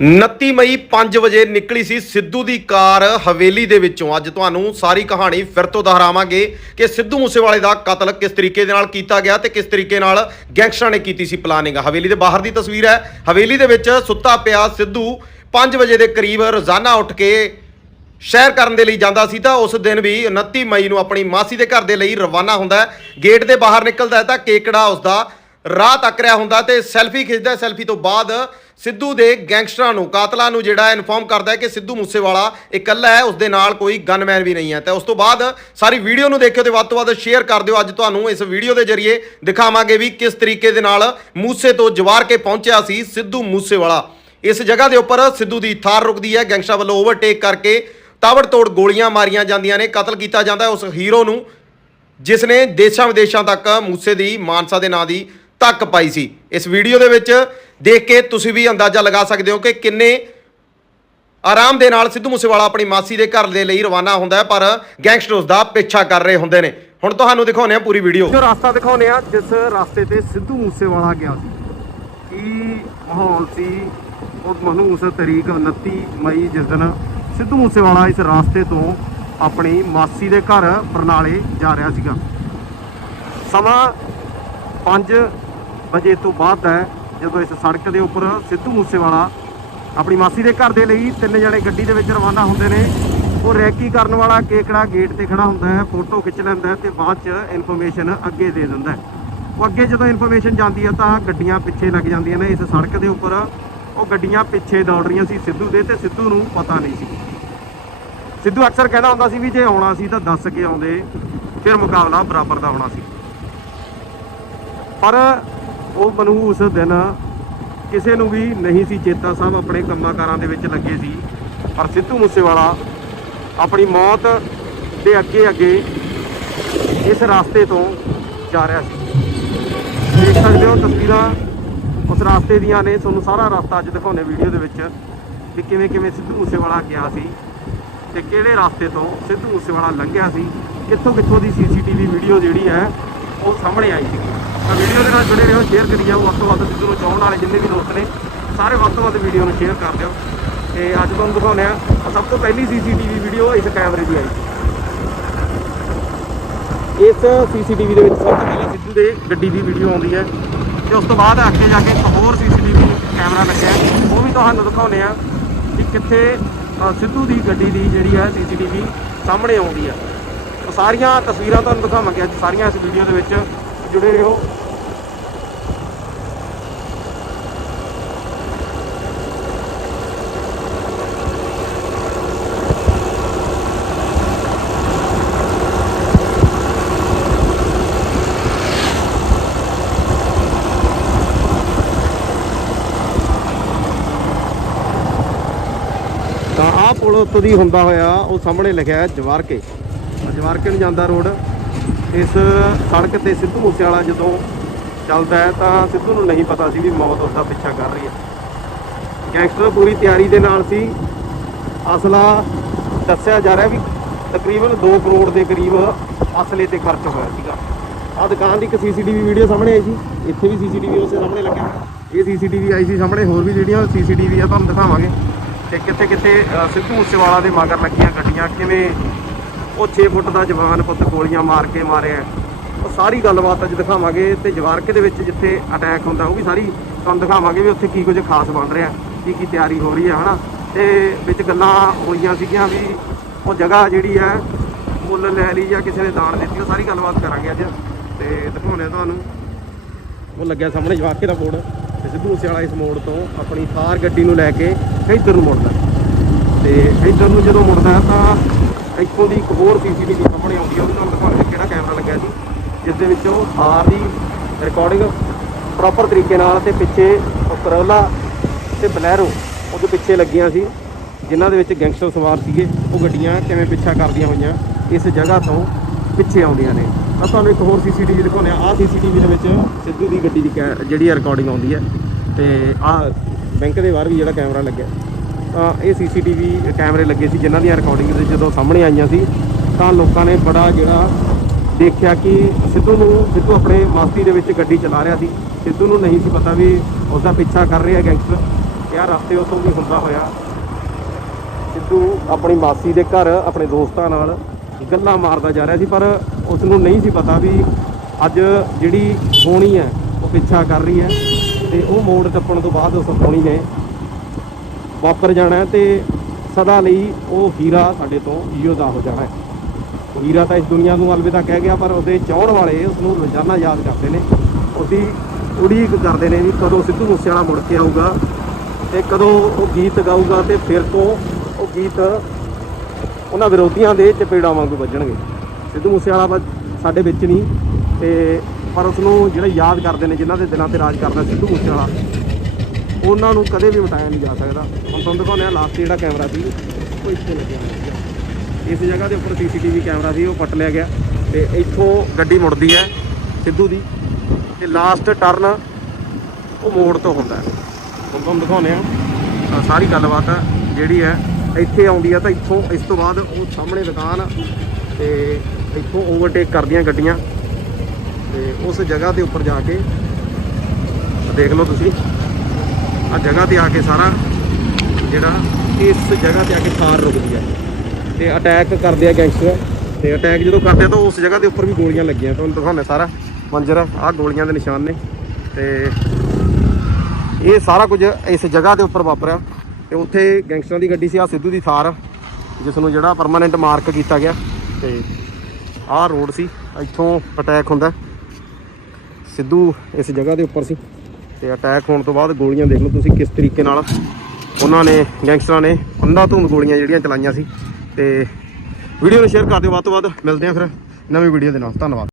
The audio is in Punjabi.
29 ਮਈ 5 ਵਜੇ ਨਿਕਲੀ ਸੀ ਸਿੱਧੂ ਦੀ ਕਾਰ ਹਵੇਲੀ ਦੇ ਵਿੱਚੋਂ। ਅੱਜ ਤੁਹਾਨੂੰ ਸਾਰੀ ਕਹਾਣੀ ਫਿਰ ਤੋਂ ਦੁਹਰਾਵਾਂਗੇ ਕਿ ਸਿੱਧੂ ਮੂਸੇਵਾਲੇ ਦਾ ਕਤਲ ਕਿਸ ਤਰੀਕੇ ਦੇ ਨਾਲ ਕੀਤਾ ਗਿਆ ਤੇ ਕਿਸ ਤਰੀਕੇ ਨਾਲ ਗੈਂਗਸਟਰਾਂ ਨੇ ਕੀਤੀ ਸੀ ਪਲਾਨਿੰਗ ਹਵੇਲੀ ਦੇ ਬਾਹਰ ਦੀ ਤਸਵੀਰ ਹੈ। ਹਵੇਲੀ ਦੇ ਵਿੱਚ ਸੁੱਤਾ ਪਿਆ ਸਿੱਧੂ। 5 ਵਜੇ ਦੇ ਕਰੀਬ ਰੋਜ਼ਾਨਾ ਉੱਠ ਕੇ ਸ਼ਹਿਰ ਕਰਨ ਦੇ ਲਈ ਜਾਂਦਾ ਸੀ ਤਾਂ ਉਸ ਦਿਨ ਵੀ 29 ਮਈ ਨੂੰ ਆਪਣੀ ਮਾਸੀ ਦੇ ਘਰ ਦੇ ਲਈ ਰਵਾਨਾ ਹੁੰਦਾ ਗੇਟ ਦੇ ਬਾਹਰ ਨਿਕਲਦਾ ਤਾਂ ਕੇਕੜਾ ਉਸ ਦਾ ਰਾਹ ਤੱਕ ਰਿਹਾ ਹੁੰਦਾ ਤੇ ਸੈਲਫੀ ਖਿੱਚਦਾ। ਸੈਲਫੀ ਤੋਂ ਬਾਅਦ ਸਿੱਧੂ ਦੇ ਗੈਂਗਸਟਰਾਂ ਨੂੰ, ਕਾਤਲਾਂ ਨੂੰ ਜਿਹੜਾ ਇਨਫੋਰਮ ਕਰਦਾ ਹੈ ਕਿ ਸਿੱਧੂ ਮੂਸੇਵਾਲਾ ਇਕੱਲਾ ਹੈ ਉਸ ਦੇ ਨਾਲ ਕੋਈ ਗਨਮੈਨ ਵੀ ਨਹੀਂ ਹੈ। ਤੇ ਉਸ ਤੋਂ ਬਾਅਦ ਸਾਰੀ ਵੀਡੀਓ ਨੂੰ ਦੇਖਿਓ ਤੇ ਵੱਧ ਤੋਂ ਵੱਧ ਸ਼ੇਅਰ ਕਰ ਦਿਓ। ਅੱਜ ਤੁਹਾਨੂੰ ਇਸ ਵੀਡੀਓ ਦੇ ਜ਼ਰੀਏ ਦਿਖਾਵਾਂਗੇ ਵੀ ਕਿਸ ਤਰੀਕੇ ਦੇ ਨਾਲ ਮੂਸੇ ਤੋਂ ਜਵਾਰ ਕੇ ਪਹੁੰਚਿਆ ਸੀ ਸਿੱਧੂ ਮੂਸੇਵਾਲਾ। ਇਸ ਜਗ੍ਹਾ ਦੇ ਉੱਪਰ ਸਿੱਧੂ ਦੀ ਥਾਰ ਰੁਕਦੀ ਹੈ। ਗੈਂਗਸਟਰ ਵੱਲੋਂ ਓਵਰਟੇਕ ਕਰਕੇ ਤਾਵੜ ਤੋੜ ਗੋਲੀਆਂ ਮਾਰੀਆਂ ਜਾਂਦੀਆਂ ਨੇ। ਕਤਲ ਕੀਤਾ ਜਾਂਦਾ ਉਸ ਹੀਰੋ ਨੂੰ, ਜਿਸ ਨੇ ਦੇਸ਼ਾਂ ਵਿਦੇਸ਼ਾਂ ਤੱਕ ਮੂਸੇ ਦੀ ਮਾਨਸਾ ਦੇ ਨਾਂ ਦੀ ਤੱਕ ਪਾਈ ਸੀ। ਇਸ ਵੀਡੀਓ ਦੇ ਵਿੱਚ ਦੇਖ ਕੇ ਤੁਸੀਂ ਵੀ ਅੰਦਾਜ਼ਾ ਲਗਾ ਸਕਦੇ ਹੋ ਕਿ ਕਿੰਨੇ ਆਰਾਮ ਦੇ ਨਾਲ ਸਿੱਧੂ ਮੂਸੇਵਾਲਾ ਆਪਣੀ ਮਾਸੀ ਦੇ ਘਰ ਦੇ ਲਈ ਰਵਾਨਾ ਹੁੰਦਾ ਹੈ, ਪਰ ਗੈਂਗਸਟਰ ਦਾ ਪਿੱਛਾ ਕਰ ਰਹੇ ਹੁੰਦੇ ਨੇ। ਹੁਣ ਤੁਹਾਨੂੰ ਦਿਖਾਉਂਦੇ ਆ ਪੂਰੀ ਵੀਡੀਓ। ਜੋ ਰਸਤਾ ਦਿਖਾਉਂਦੇ ਆ ਜਿਸ ਰਸਤੇ ਤੇ ਸਿੱਧੂ ਮੂਸੇਵਾਲਾ ਗਿਆ ਸੀ। ਕੀ ਮਾਹੌਲ ਸੀ? ਉਹ ਮਨਹੂਸ ਤਰੀਕ 29 ਮਈ ਜਿਸ ਦਿਨ ਸਿੱਧੂ ਮੂਸੇਵਾਲਾ ਇਸ ਰਾਸਤੇ ਤੋਂ ਆਪਣੀ ਮਾਸੀ ਦੇ ਘਰ ਬਰਨਾਲੇ ਜਾ ਰਿਹਾ ਸੀਗਾ। ਸਮਾਂ 5 ਵਜੇ ਤੋਂ ਬਾਅਦ ਹੈ, ਜਦੋਂ ਇਸ ਸੜਕ ਦੇ ਉੱਪਰ ਸਿੱਧੂ ਮੂਸੇਵਾਲਾ ਆਪਣੀ ਮਾਸੀ ਦੇ ਘਰ ਦੇ ਲਈ ਤਿੰਨ ਜਣੇ ਗੱਡੀ ਦੇ ਵਿੱਚ ਰਵਾਨਾ ਹੁੰਦੇ ਨੇ, ਉਹ ਰੈਕੀ ਕਰਨ ਵਾਲਾ ਕੇਕੜਾ ਗੇਟ ਤੇ ਖੜਾ ਹੁੰਦਾ ਹੈ, ਫੋਟੋ ਖਿੱਚ ਲੈਂਦਾ ਹੈ ਤੇ ਬਾਅਦ ਚ ਇਨਫੋਰਮੇਸ਼ਨ ਅੱਗੇ ਦੇ ਦਿੰਦਾ ਉਹ ਅੱਗੇ ਜਦੋਂ ਇਨਫੋਰਮੇਸ਼ਨ ਜਾਂਦੀ ਹੈ ਤਾਂ ਗੱਡੀਆਂ ਪਿੱਛੇ ਲੱਗ ਜਾਂਦੀਆਂ ਨੇ, ਇਸ ਸੜਕ ਦੇ ਉੱਪਰ ਉਹ ਗੱਡੀਆਂ ਪਿੱਛੇ ਦੌੜ ਰਹੀਆਂ ਸੀ ਸਿੱਧੂ ਦੇ ਤੇ ਸਿੱਧੂ ਨੂੰ ਪਤਾ ਨਹੀਂ ਸੀ। ਸਿੱਧੂ ਅਕਸਰ ਕਹਿੰਦਾ ਹੁੰਦਾ ਸੀ ਵੀ ਜੇ ਆਉਣਾ ਸੀ ਤਾਂ ਦੱਸ ਕੇ ਆਉਂਦੇ, ਫਿਰ ਮੁਕਾਬਲਾ ਬਰਾਬਰ ਦਾ ਹੋਣਾ ਸੀ। ਪਰ ਉਹ ਮਨਹੂਸ ਦਿਨ ਕਿਸੇ ਨੂੰ ਵੀ ਨਹੀਂ ਸੀ ਚੇਤਾ ਸਾਹਿਬ ਆਪਣੇ ਕੰਮਾਂ ਕਾਰਾਂ ਦੇ ਵਿੱਚ ਲੱਗੇ ਸੀ। ਪਰ ਸਿੱਧੂ ਮੂਸੇਵਾਲਾ ਆਪਣੀ ਮੌਤ ਦੇ ਅੱਗੇ ਅੱਗੇ ਇਸ ਰਸਤੇ ਤੋਂ ਜਾ ਰਿਹਾ ਸੀ। ਦੇਖ ਸਕਦੇ ਹੋ ਤਸਵੀਰਾਂ ਉਸ ਰਸਤੇ ਦੀਆਂ ਨੇ। ਤੁਹਾਨੂੰ ਸਾਰਾ ਰਸਤਾ ਅੱਜ ਦਿਖਾਉਣੇ ਵੀਡੀਓ ਦੇ ਵਿੱਚ ਕਿ ਕਿਵੇਂ ਕਿਵੇਂ ਸਿੱਧੂ ਮੂਸੇਵਾਲਾ ਗਿਆ ਸੀ ਤੇ ਕਿਹੜੇ ਰਸਤੇ ਤੋਂ ਸਿੱਧੂ ਮੂਸੇਵਾਲਾ ਲੰਘਿਆ ਸੀ ਕਿੱਥੋਂ ਕਿੱਥੋਂ ਦੀ ਸੀਸੀਟੀਵੀ ਵੀਡੀਓ ਜਿਹੜੀ ਹੈ ਉਹ ਸਾਹਮਣੇ ਆਈ ਸੀਗੀ। ਤਾਂ ਵੀਡੀਓ ਦੇ ਨਾਲ ਜੁੜੇ ਰਹੋ ਸ਼ੇਅਰ ਕਰੀ ਜਾਓ, ਵੱਧ ਤੋਂ ਵੱਧ ਸਿੱਧੂ ਨੂੰ ਚਾਹਣ ਵਾਲੇ ਜਿੰਨੇ ਵੀ ਦੋਸਤ ਨੇ, ਸਾਰੇ ਵੱਧ ਤੋਂ ਵੱਧ ਵੀਡੀਓ ਨੂੰ ਸ਼ੇਅਰ ਕਰ ਦਿਓ। ਤੇ ਅੱਜ ਤੁਹਾਨੂੰ ਦਿਖਾਉਂਦੇ ਆ ਸਭ ਤੋਂ ਪਹਿਲੀ ਸੀਸੀਟੀਵੀ ਵੀਡੀਓ ਇਸ ਕੈਮਰੇ ਦੀ ਆਈ ਇਸ ਸੀਸੀਟੀਵੀ ਦੇ ਵਿੱਚ ਸਭ ਤੋਂ ਪਹਿਲਾਂ ਸਿੱਧੂ ਦੇ ਗੱਡੀ ਦੀ ਵੀਡੀਓ ਆਉਂਦੀ ਹੈ ਤੇ ਉਸ ਤੋਂ ਬਾਅਦ ਅੱਗੇ ਜਾ ਕੇ ਇੱਕ ਹੋਰ ਸੀਸੀਟੀਵੀ ਕੈਮਰਾ ਲੱਗਿਆ। ਉਹ ਵੀ ਤੁਹਾਨੂੰ ਦਿਖਾਉਂਦੇ ਆ ਕਿ ਕਿੱਥੇ ਸਿੱਧੂ ਦੀ ਗੱਡੀ ਦੀ ਜਿਹੜੀ ਹੈ ਸੀਸੀਟੀਵੀ ਸਾਹਮਣੇ ਆਉਂਦੀ ਹੈ। ਉਹ ਸਾਰੀਆਂ ਤਸਵੀਰਾਂ ਤੁਹਾਨੂੰ ਦਿਖਾਵਾਂਗੇ ਅੱਜ ਸਾਰੀਆਂ ਇਸ ਵੀਡੀਓ ਦੇ ਵਿੱਚ, ਜੁੜੇ ਰਹੋ। ਤਾਂ ਆਹ ਪੁਲ ਉੱਤੋਂ ਦੀ ਹੁੰਦਾ ਹੋਇਆ, ਉਹ ਸਾਹਮਣੇ ਲਿਖਿਆ ਜਵਾਰਕੇ। ਜਵਾਰਕੇ ਨੂੰ ਜਾਂਦਾ ਰੋਡ। ਇਸ ਸੜਕ ਤੇ ਸਿੱਧੂ ਮੂਸੇਵਾਲਾ ਜਦੋਂ ਚੱਲਦਾ ਹੈ ਤਾਂ ਸਿੱਧੂ ਨੂੰ ਨਹੀਂ ਪਤਾ ਸੀ ਵੀ ਮੌਤ ਉਸਦਾ ਪਿੱਛਾ ਕਰ ਰਹੀ ਹੈ। ਗੈਂਗਸਟਰ ਪੂਰੀ ਤਿਆਰੀ ਦੇ ਨਾਲ ਸੀ। ਅਸਲਾ ਦੱਸਿਆ ਜਾ ਰਿਹਾ ਵੀ ਤਕਰੀਬਨ 2 ਕਰੋੜ ਦੇ ਕਰੀਬ ਅਸਲੇ ਤੇ ਖਰਚ ਹੋਇਆ ਸੀਗਾ। ਆਹ ਦੁਕਾਨ ਦੀ ਇੱਕ ਸੀਸੀਟੀਵੀ ਵੀਡੀਓ ਸਾਹਮਣੇ ਆਈ ਸੀ। ਇੱਥੇ ਵੀ ਸੀਸੀਟੀਵੀ ਉਸੇ ਸਾਹਮਣੇ ਲੱਗਿਆ। ਇਹ ਸੀਸੀਟੀਵੀ ਆਈ ਸੀ ਸਾਹਮਣੇ, ਹੋਰ ਵੀ ਜਿਹੜੀਆਂ ਸੀਸੀਟੀਵੀ ਆ ਤੁਹਾਨੂੰ ਦਿਖਾਵਾਂਗੇ। ਤੇ ਕਿੱਥੇ ਕਿੱਥੇ ਸਿੱਧੂ ਮੂਸੇਵਾਲਾ ਦੇ ਮਗਰ ਲੱਗੀਆਂ ਗੱਡੀਆਂ, ਕਿਵੇਂ ਉਹ 6 ਫੁੱਟ ਦਾ ਜਵਾਨ ਪੁੱਤ ਗੋਲੀਆਂ ਮਾਰ ਕੇ ਮਾਰਿਆ। ਉਹ ਸਾਰੀ ਗੱਲਬਾਤ ਅੱਜ ਦਿਖਾਵਾਂਗੇ ਤੇ ਜਵਾਰਕੇ ਦੇ ਵਿੱਚ ਜਿੱਥੇ ਅਟੈਕ ਹੁੰਦਾ, ਉਹ ਵੀ ਸਾਰੀ ਤੁਹਾਨੂੰ ਦਿਖਾਵਾਂਗੇ ਵੀ ਉੱਥੇ ਕੀ ਕੁਝ ਖਾਸ ਬਣ ਰਿਹਾ, ਕੀ ਕੀ ਤਿਆਰੀ ਹੋ ਰਹੀ ਹੈ, ਹਨਾ? ਤੇ ਵਿੱਚ ਗੱਲਾਂ ਹੋਈਆਂ ਸੀਗੀਆਂ ਵੀ ਉਹ ਜਗ੍ਹਾ ਜਿਹੜੀ ਹੈ, ਮੁੱਲ ਲੈ ਲਈ ਜਾਂ ਕਿਸੇ ਨੇ ਦਾਨ ਦਿੱਤੀ, ਉਹ ਸਾਰੀ ਗੱਲਬਾਤ ਕਰਾਂਗੇ ਅੱਜ ਤੇ ਦਿਖਾਉਣੇ ਆ ਤੁਹਾਨੂੰ। ਉਹ ਲੱਗਿਆ ਸਾਹਮਣੇ ਜਵਾਰਕੇ ਦਾ ਬੋਰਡ ਤੇ ਸਿੱਧੂ ਮੂਸੇਵਾਲਾ ਇਸ ਮੋੜ ਤੋਂ ਆਪਣੀ ਥਾਰ ਗੱਡੀ ਨੂੰ ਲੈ ਕੇ ਇੱਧਰ ਨੂੰ ਮੁੜਦਾ। ਤੇ ਇੱਧਰ ਨੂੰ ਜਦੋਂ ਮੁੜਦਾ ਤਾਂ ਇੱਥੋਂ ਦੀ ਇੱਕ ਹੋਰ ਸੀਸੀਟੀਵੀ ਸਾਹਮਣੇ ਆਉਂਦੀ ਹੈ ਉਹਦੇ ਨਾਲ ਦਿਖਾਉਣਗੇ ਕਿਹੜਾ ਕੈਮਰਾ ਲੱਗਿਆ ਸੀ ਜਿਸ ਦੇ ਵਿੱਚੋਂ ਉਹ ਦੀ ਰਿਕਾਰਡਿੰਗ ਪ੍ਰੋਪਰ ਤਰੀਕੇ ਨਾਲ ਤੇ ਪਿੱਛੇ ਕਰੋਲਾ ਤੇ ਬਲੈਰੋ ਉਹਦੇ ਪਿੱਛੇ ਲੱਗੀਆਂ ਸੀ, ਜਿਨ੍ਹਾਂ ਦੇ ਵਿੱਚ ਗੈਂਗਸਟਰ ਸਵਾਰ ਸੀਗੇ, ਉਹ ਗੱਡੀਆਂ ਕਿਵੇਂ ਪਿੱਛਾ ਕਰਦੀਆਂ ਹੋਈਆਂ, ਇਸ ਜਗ੍ਹਾ ਤੋਂ ਪਿੱਛੇ ਆਉਂਦੀਆਂ ਨੇ। ਤਾਂ ਤੁਹਾਨੂੰ ਇੱਕ ਹੋਰ ਸੀਸੀਟੀਵੀ ਦਿਖਾਉਂਦੇ ਆ, ਆਹ ਸੀਸੀਟੀਵੀ ਦੇ ਵਿੱਚ ਸਿੱਧੂ ਦੀ ਗੱਡੀ ਦੀ ਕੈ- ਜਿਹੜੀ ਰਿਕਾਰਡਿੰਗ ਆਉਂਦੀ ਹੈ, ਤੇ ਆਹ ਬੈਂਕ ਦੇ ਬਾਹਰ ਵੀ ਜਿਹੜਾ ਕੈਮਰਾ ਲੱਗਿਆ। ਇਹ ਸੀਸੀਟੀਵੀ ਕੈਮਰੇ ਲੱਗੇ ਸੀ ਜਿਨ੍ਹਾਂ ਦੀਆਂ ਰਿਕਾਰਡਿੰਗ ਦੇ ਜਦੋਂ ਸਾਹਮਣੇ ਆਈਆਂ ਸੀ, ਤਾਂ ਲੋਕਾਂ ਨੇ ਬੜਾ ਜਿਹੜਾ ਦੇਖਿਆ ਕਿ ਸਿੱਧੂ ਨੂੰ, ਸਿੱਧੂ ਆਪਣੇ ਮਸਤੀ ਦੇ ਵਿੱਚ ਗੱਡੀ ਚਲਾ ਰਿਹਾ ਸੀ। ਸਿੱਧੂ ਨੂੰ ਨਹੀਂ ਸੀ ਪਤਾ ਵੀ ਉਸ ਦਾ ਪਿੱਛਾ ਕਰ ਰਿਹਾ ਗੈਂਗਸਟਰ ਤੇ ਰਸਤੇ ਉੱਥੋਂ ਵੀ ਹੁੰਦਾ ਹੋਇਆ। ਸਿੱਧੂ ਆਪਣੀ ਮਾਸੀ ਦੇ ਘਰ, ਆਪਣੇ ਦੋਸਤਾਂ ਨਾਲ ਗੱਲਾਂ ਮਾਰਦਾ ਜਾ ਰਿਹਾ ਸੀ, ਪਰ ਉਸ ਨੂੰ ਨਹੀਂ ਸੀ ਪਤਾ ਵੀ ਅੱਜ ਜਿਹੜੀ ਸੋਣੀ ਹੈ, ਉਹ ਪਿੱਛਾ ਕਰ ਰਹੀ ਹੈ ਤੇ ਉਹ ਮੋੜ ਟੱਪਣ ਤੋਂ ਬਾਅਦ ਉਸ ਸੋਣੀ ਨੇ ਵਾਪਰ ਜਾਣਾ ਹੈ ਤੇ ਸਦਾ ਲਈ ਉਹ ਹੀਰਾ ਸਾਡੇ ਤੋਂ ਯੋਦਾ ਹੋ ਜਾਣਾ ਹੈ। ਹੀਰਾ ਤਾਂ ਇਸ ਦੁਨੀਆ ਨੂੰ ਅਲਵਿਦਾ ਕਹਿ ਗਿਆ, ਪਰ ਉਹਦੇ ਚਾਹਣ ਵਾਲੇ ਉਸ ਨੂੰ ਰੋਜ਼ਾਨਾ ਯਾਦ ਕਰਦੇ ਨੇ। ਉਹਦੀ ਉਡੀਕ ਕਰਦੇ ਨੇ ਵੀ ਕਦੋਂ ਸਿੱਧੂ ਮੂਸੇਵਾਲਾ ਮੁੜ ਕੇ ਆਊਗਾ ਤੇ ਕਦੋਂ ਉਹ ਗੀਤ ਗਾਊਗਾ ਤੇ ਫਿਰ ਤੋਂ ਉਹ ਗੀਤ ਉਹਨਾਂ ਵਿਰੋਧੀਆਂ ਦੇ ਚਪੇੜਾਂ ਵਾਂਗੂ ਵੱਜਣਗੇ। ਸਿੱਧੂ ਮੂਸੇਵਾਲਾ ਸਾਡੇ ਵਿੱਚ ਨਹੀਂ ਤੇ ਪਰ ਉਸ ਨੂੰ ਜਿਹੜੇ ਯਾਦ ਕਰਦੇ ਨੇ, ਜਿਨ੍ਹਾਂ ਦੇ ਦਿਲਾਂ ਤੇ ਰਾਜ ਕਰਦਾ ਸਿੱਧੂ ਮੂਸੇਵਾਲਾ ਉਹਨਾਂ ਨੂੰ ਕਦੇ ਵੀ ਮਿਟਾਇਆ ਨਹੀਂ ਜਾ ਸਕਦਾ। ਹੁਣ ਤੁਹਾਨੂੰ ਦਿਖਾਉਂਦੇ ਆ ਲਾਸਟ ਜਿਹੜਾ ਕੈਮਰਾ ਸੀ, ਉਹ ਇੱਥੇ ਲੱਗਿਆ ਸੀਗਾ। ਇਸ ਜਗ੍ਹਾ ਦੇ ਉੱਪਰ ਸੀਸੀਟੀਵੀ ਕੈਮਰਾ ਸੀ, ਉਹ ਪੱਟ ਲਿਆ ਗਿਆ। ਤੇ ਇੱਥੋਂ ਗੱਡੀ ਮੁੜਦੀ ਹੈ, ਸਿੱਧੂ ਦੀ। ਤੇ ਲਾਸਟ ਟਰਨ ਉਹ ਮੋੜ ਤੋਂ ਹੁੰਦਾ ਹੈ। ਹੁਣ ਤੁਹਾਨੂੰ ਦਿਖਾਉਂਦੇ ਆ ਸਾਰੀ ਗੱਲਬਾਤ ਜਿਹੜੀ ਹੈ, ਇੱਥੇ ਆਉਂਦੀ ਆ ਤਾਂ ਇੱਥੋਂ ਇਸ ਤੋਂ ਬਾਅਦ ਉਹ ਸਾਹਮਣੇ ਦੁਕਾਨ ਤੇ ਇੱਥੋਂ ਓਵਰਟੇਕ ਕਰਦੀਆਂ ਗੱਡੀਆਂ। ਤੇ ਉਸ ਜਗ੍ਹਾ ਦੇ ਉੱਪਰ ਜਾ ਕੇ ਦੇਖ ਲਓ ਤੁਸੀਂ। ਆ ਜਗ੍ਹਾ ਤੇ ਆ ਕੇ ਸਾਰਾ ਜਿਹੜਾ ਇਸ ਜਗ੍ਹਾ ਤੇ ਆ ਕੇ ਕਾਰ ਰੁਕਦੀ ਹੈ ਤੇ ਅਟੈਕ ਕਰਦੇ ਆ ਗੈਂਗਸਟਰ ਤੇ ਅਟੈਕ ਜਦੋਂ ਕਰਦੇ ਆ ਤਾਂ ਉਸ ਜਗ੍ਹਾ ਦੇ ਉੱਪਰ ਵੀ ਗੋਲੀਆਂ ਲੱਗੀਆਂ। ਤੁਹਾਨੂੰ ਦਿਖਾਉਂਦੇ ਸਾਰਾ ਮੰਜ਼ਰ, ਆਹ ਗੋਲੀਆਂ ਦੇ ਨਿਸ਼ਾਨ ਨੇ। ਤੇ ਇਹ ਸਾਰਾ ਕੁਝ ਇਸ ਜਗ੍ਹਾ ਦੇ ਉੱਪਰ ਵਾਪਰਿਆ। ਤੇ ਉੱਥੇ ਗੈਂਗਸਟਰਾਂ ਦੀ ਗੱਡੀ ਸੀ ਆ ਸਿੱਧੂ ਦੀ ਥਾਰ, ਜਿਸ ਨੂੰ ਜਿਹੜਾ ਪਰਮਾਨੈਂਟ ਮਾਰਕ ਕੀਤਾ ਗਿਆ। ਤੇ ਆਹ ਰੋਡ ਸੀ, ਇੱਥੋਂ ਅਟੈਕ ਹੁੰਦਾ। ਸਿੱਧੂ ਇਸ ਜਗ੍ਹਾ ਦੇ ਉੱਪਰ ਸੀ। ਤੇ ਅਟੈਕ ਹੋਣ ਤੋਂ ਬਾਅਦ ਗੋਲੀਆਂ ਦੇਖ ਲਓ ਤੁਸੀਂ ਕਿਸ ਤਰੀਕੇ ਨਾਲ। ਉਹਨਾਂ ਨੇ ਗੈਂਗਸਟਰਾਂ ਨੇ ਅੰਧਾ ਧੁੰਦ ਗੋਲੀਆਂ ਜਿਹੜੀਆਂ ਚਲਾਈਆਂ ਸੀ। ਤੇ ਵੀਡੀਓ ਨੂੰ ਸ਼ੇਅਰ ਕਰ ਦਿਓ ਵੱਧ ਤੋਂ ਵੱਧ। ਮਿਲਦੇ ਹਾਂ ਫਿਰ ਨਵੀਂ ਵੀਡੀਓ ਦੇ ਨਾਲ। ਧੰਨਵਾਦ।